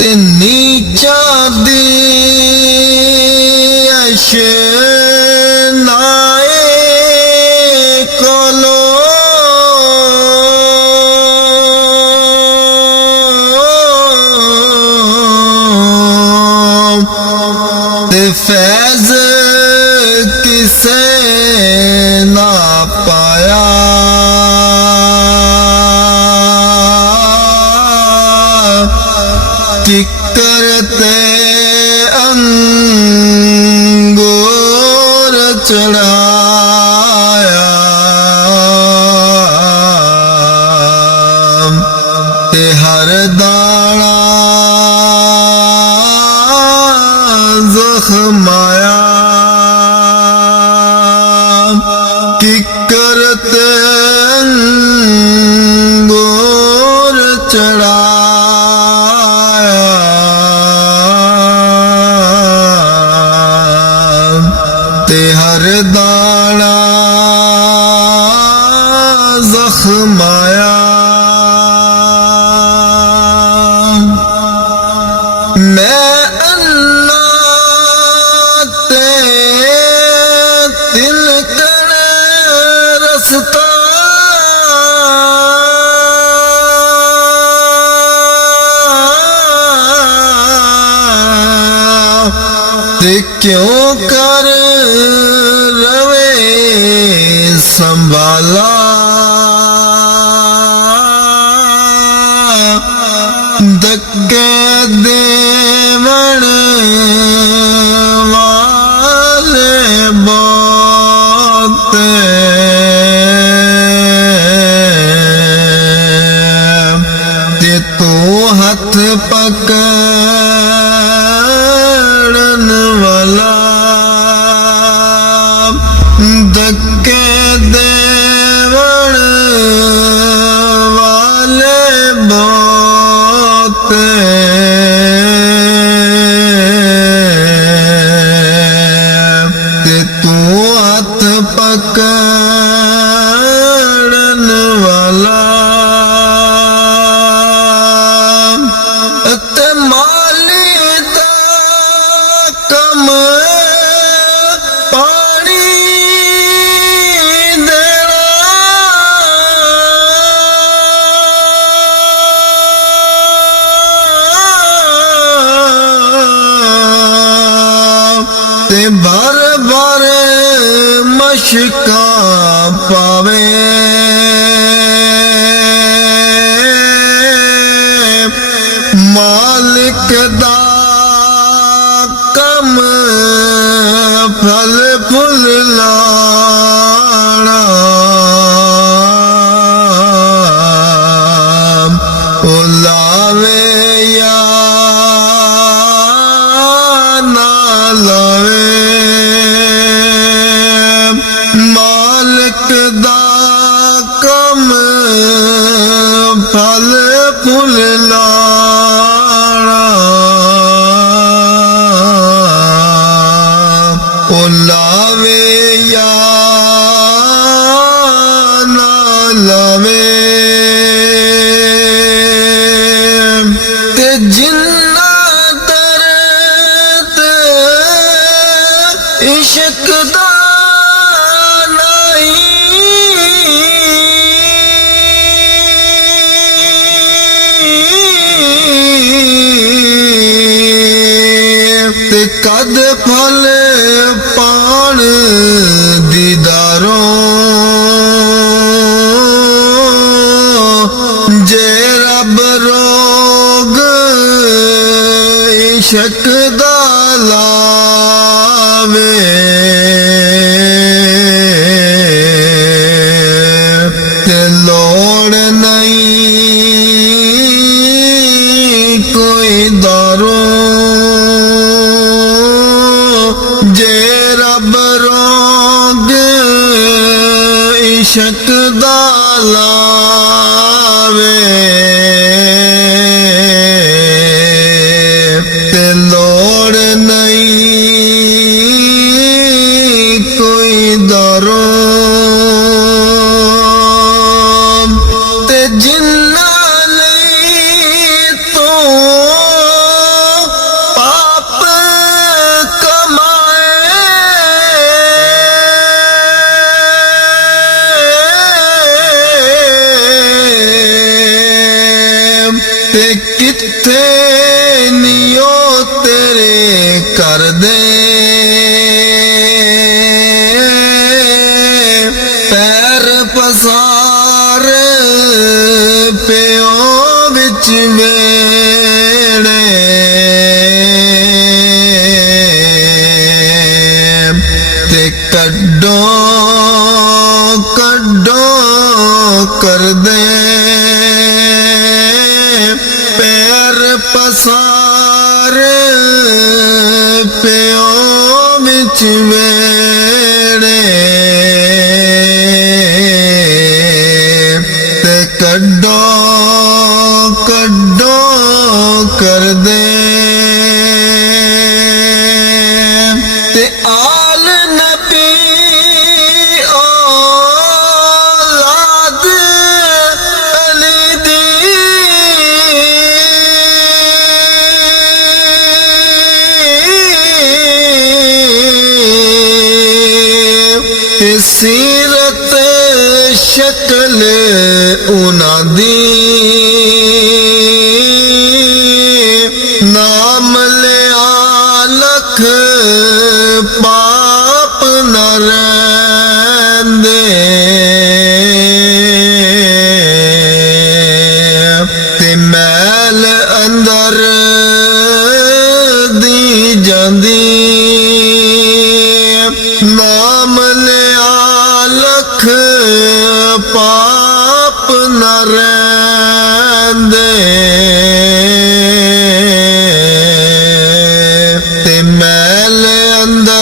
ते नीचा दी अशनाए कोलो ते फैज किसे ना पाया कि करते अंगूर चढ़ाया ते हर दाना जख्माया कि करते अंगूर चढ़ाया ते हर दाना जख्माया। मैं अल्लाह ते दिल कर रसता ते क्यों कर रवे संभाला धक्के देवण वाले बहुत ते तू हाथ पकड़न वाला धक्के देवण वाले बहुत ते तू हाथ पकड़न वाला ते माली दा कम पानी देना ते भर भर मशका पावे मालिक दा कम फल फुल लाना ओ लावे या ना लावे मालिक दा कम फल फुल लाना ओ लावे या ना लावे ते जिन्ना दर्द इश्क दा ते कद फल पान दीदारों जे रब रोग इश्क दा लावे ते लोड़ नहीं कोई दारों जे रब रोग इश्क दा लावे ते लोड़ नहीं कोई दारों ते जिन्ना लई तो ਕਿੱਥੇ ਨਿਓ ਤੇਰੇ ਕਰਦੇ ਪੈਰ ਪਸਾਰ ਪਿਓ ਵਿੱਚ ਵੇੜੇ ਤੇ ਕੱਢੋ ਕੱਢੋ ਕਰਦੇ ਪੈਰ ਪਸਾਰ ਪਿਓ ਵਿੱਚ ਵੇੜੇ ਤੇ ਕੱਢੋ ਕੱਢੋ ਕਰਦੇ ਤੇ ਆਲ ਨਬੀ ਔਲਾਦ ਅਲੀ ਦੀ ਸੀਰਤ ਸ਼ਕਲ ਉਹਨਾਂ ਦੀ ਨਾਮ ਲਿਆ ਲਖ ਪਾਪ ਨ ਰਹਿੰਦੇ ਤੇ ਮੈਲ ਅੰਦਰ ਦੀ ਜਾਂਦੀ ਨਾਮ ਲਿਆ ਲਖ ਪਾਪ ਨ ਰਹਿੰਦੇ ਤੇ ਮੈਲ ਅੰਦਰ